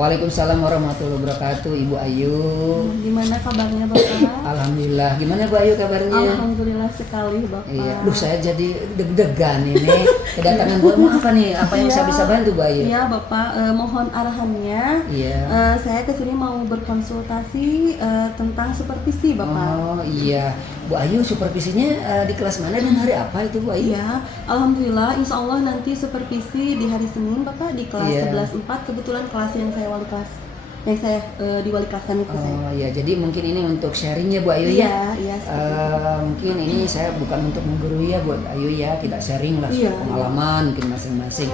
Waalaikumsalam warahmatullahi wabarakatuh, Ibu Ayu. Gimana kabarnya Bapak? Alhamdulillah. Gimana Bu Ayu kabarnya? Alhamdulillah sekali Bapak. Iya. Duh, saya jadi deg-degan ini. Kedatangan Bu Ayu apa nih? Apa yang saya bisa bantu Bu Ayu? Iya Bapak, mohon arahannya. Iya. Saya kesini mau berkonsultasi tentang supervisi Bapak. Oh iya. Bu Ayu supervisinya di kelas mana dan hari apa itu Bu Ayu? Iya, Alhamdulillah Insya Allah nanti supervisi di hari Senin Bapak di kelas Iya. 11.4. Kebetulan kelas yang saya wali kelas, yang saya di wali kelasan itu saya. Oh iya, jadi mungkin ini untuk sharing ya Bu Ayu ya. Iya. Mungkin ini saya bukan untuk menggurui ya buat Ayu ya, kita sharing lah Iya. pengalaman mungkin masing-masing.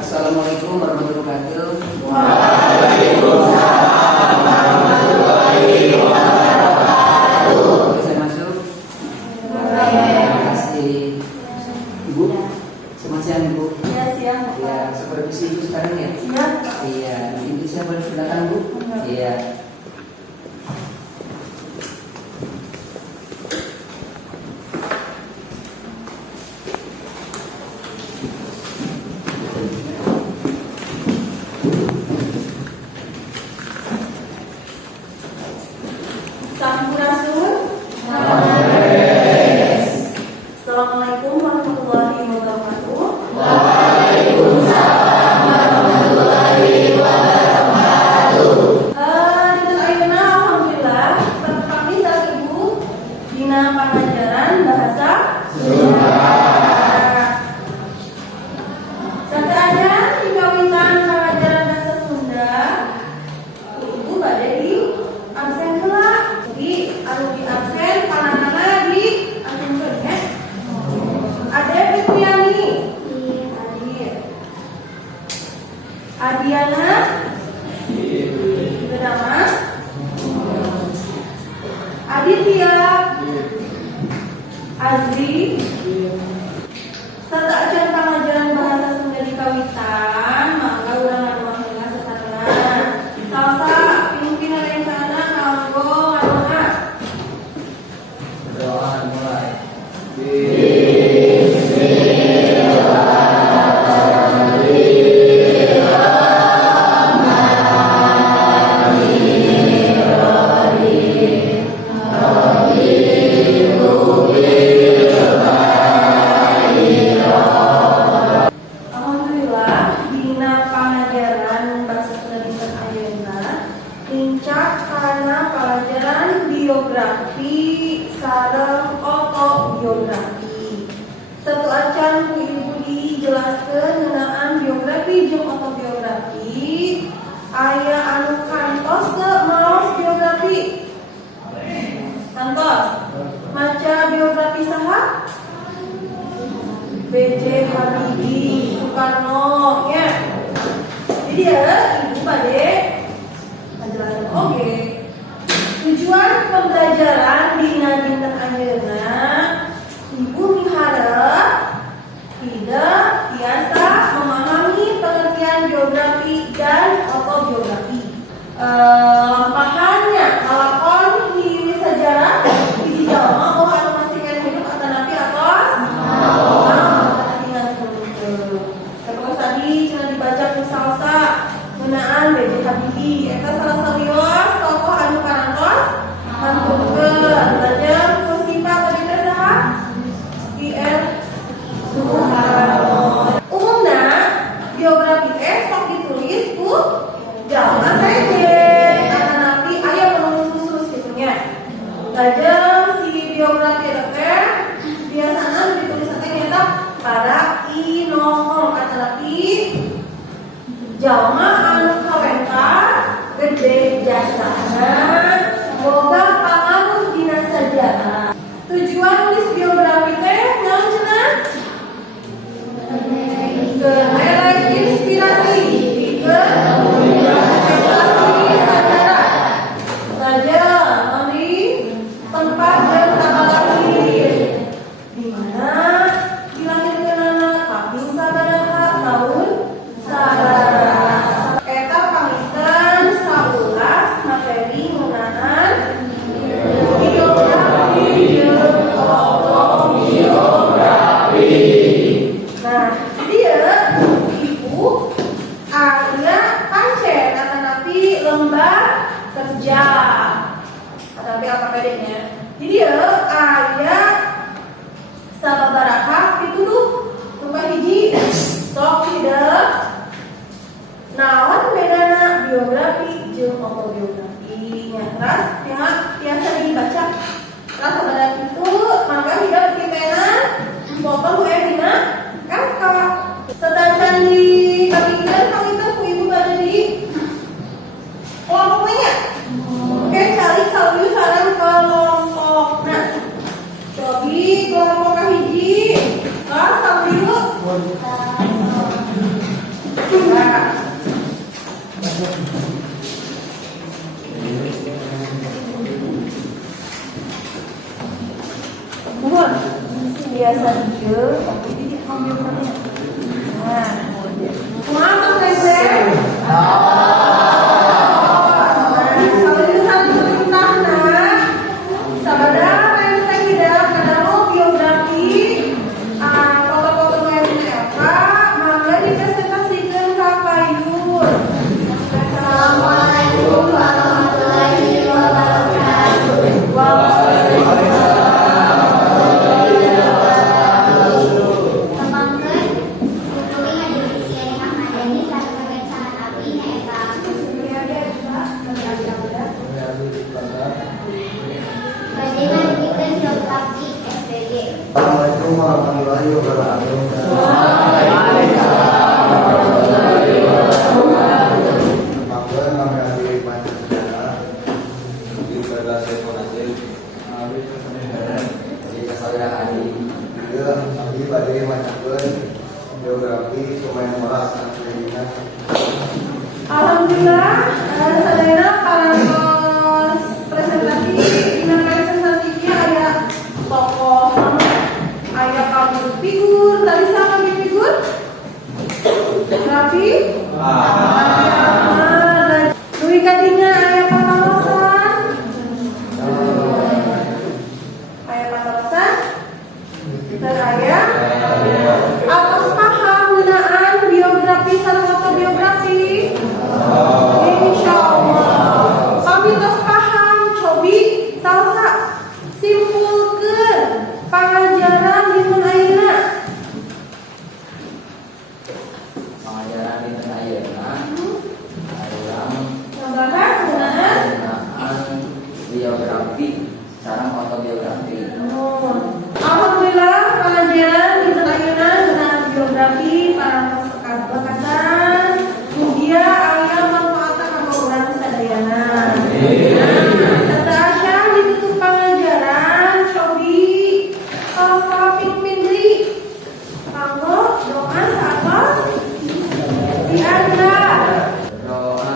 Assalamualaikum warahmatullahi wabarakatuh. Saya masuk. Terima kasih. Ibu, selamat siang Ibu. Iya siang Bapak. Ya, supervisi itu sekarang ya? Siap. Iya, ini saya boleh silakan Bu. Iya. Sampurasun. Assalamualaikum warahmatullahi wabarakatuh. Dinten ayeuna alhamdulillah kami saat Ibu dina pelajaran bahasa Sunda. Sadaya dikawitan pelajaran bahasa Sunda. Ibu bade di absen heula. Jadi anu di absen pananana di absen heula. Ade Fitriani. Adiana. Bernama Aditya. Azri. Serta acan pelajaran bahasa Sunda di kawitan mangga urang ngadoakeun sesana. Salsa pimpinan rencana kanggo ngadoa. Doa mulai. Alhamdulillah dina pelajaran bahasa Sunda dinten ayeuna lincah karena pelajaran biografi sareng autobiografi. Satu acan ku Ibu dijelaskeun ngeunaan biografi jeung autobiografi. Aya anu kantos teu maos biografi? Kantos. Maca biografi saha? B.J. Habibie, Soekarno, ya. Jadi ya, Ibu bade penjelasan oke. Tujuan pembelajaran dina dinten ayeuna Ibu miharep tidak biasa memahami pengertian biografi dan autobiografi. Lampahannya lakon di sejarah di jalma oh anu masihkan hidup atau nabi atos terus tadi cina dibaca ku salsa ngeunaan B.J. Habibie eta salah sawios tokoh anu karantos mantungkeun lajeng ku sifat tadi teh saha I.R. Soekarno. Umumna biografi teh sok ditulis ku jalma saja atau nabi aya penulis khusus gitu nya. Lajeng si biografi eta teh biasana ditulis teh nyata para inohong kata nabi jalma anu kawentar gede jasana boga pangaruh dina sajarah. Tujuan nulis biografi teh naon cenah? Kemelek inspirasi pikeun sejarah. Lajeng tapi angka pendeknya. Jadi ya aya sababaraha pituduh numpa hiji sok tidak naon bedana biografi jeung autobiografi nya ras biasa dibaca ras sabaraha itu maka hidup kipenan potong gue dina kakak sedangkan di kabinet kang itu ku ibu baca di kelompoknya. Oke, cari salju saran kelompok. Nah, cobi kelompok kahiji kelas salju. Nah, mohon biasa dia aku di komputernya. Nah, maaf saya. Assalamualaikum warahmatullahi wabarakatuh. Maafkan kami ahli Pancasila di pada sekolah jika saya ahli ahli pada macamkan geografi pemain bola Argentina. Alhamdulillah, sadayana parantos presentasi dina presentasinya ada tokoh aya pabrik figur, tadi sama pabrik figur? Rapi? Duwi kadinya aya patalosan. Aya patalosan? Dan aya atas paham gunaan biografi sareng autobiografi. Insyaallah. Kami tos paham cobi salsa simpulkeun pangajaran dinten ayeuna. Pengajaran di tanah ayeuna adalah Ngebahas gunaan biografi sareng autobiografi. Alhamdulillah pengajaran dinten ayeuna gunaan biografi para bekasan mugia aya manfaatna kanggo urang sadayana. Setelah ditutup pengajaran cobi salsa pindri kanggo doa sahabat diandra. Doa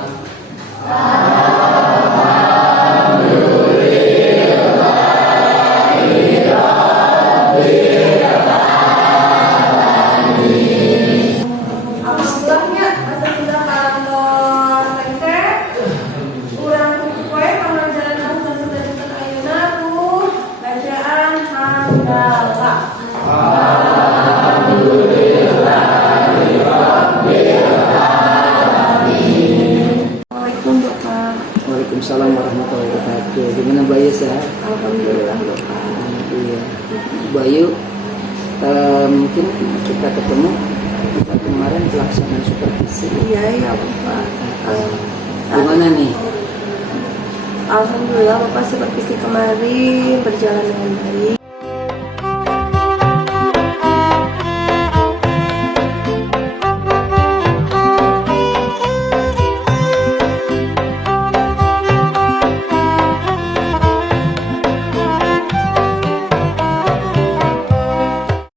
Alhamdulillahnya asa sudah kantor TC urang kupoe pengajaran anu sudah dinten ayeuna ku bacaan hamdalah. Assalamualaikum Bapak. Waalaikumsalam warahmatullahi wabarakatuh. Gimana Bayu sehat? Alhamdulillah Bapak. Iya. Bayu, mungkin kita ketemu kita kemarin pelaksanaan supervisi. Iya ya Bapak. Gimana nih? Alhamdulillah Bapak supervisi kemarin berjalan dengan baik.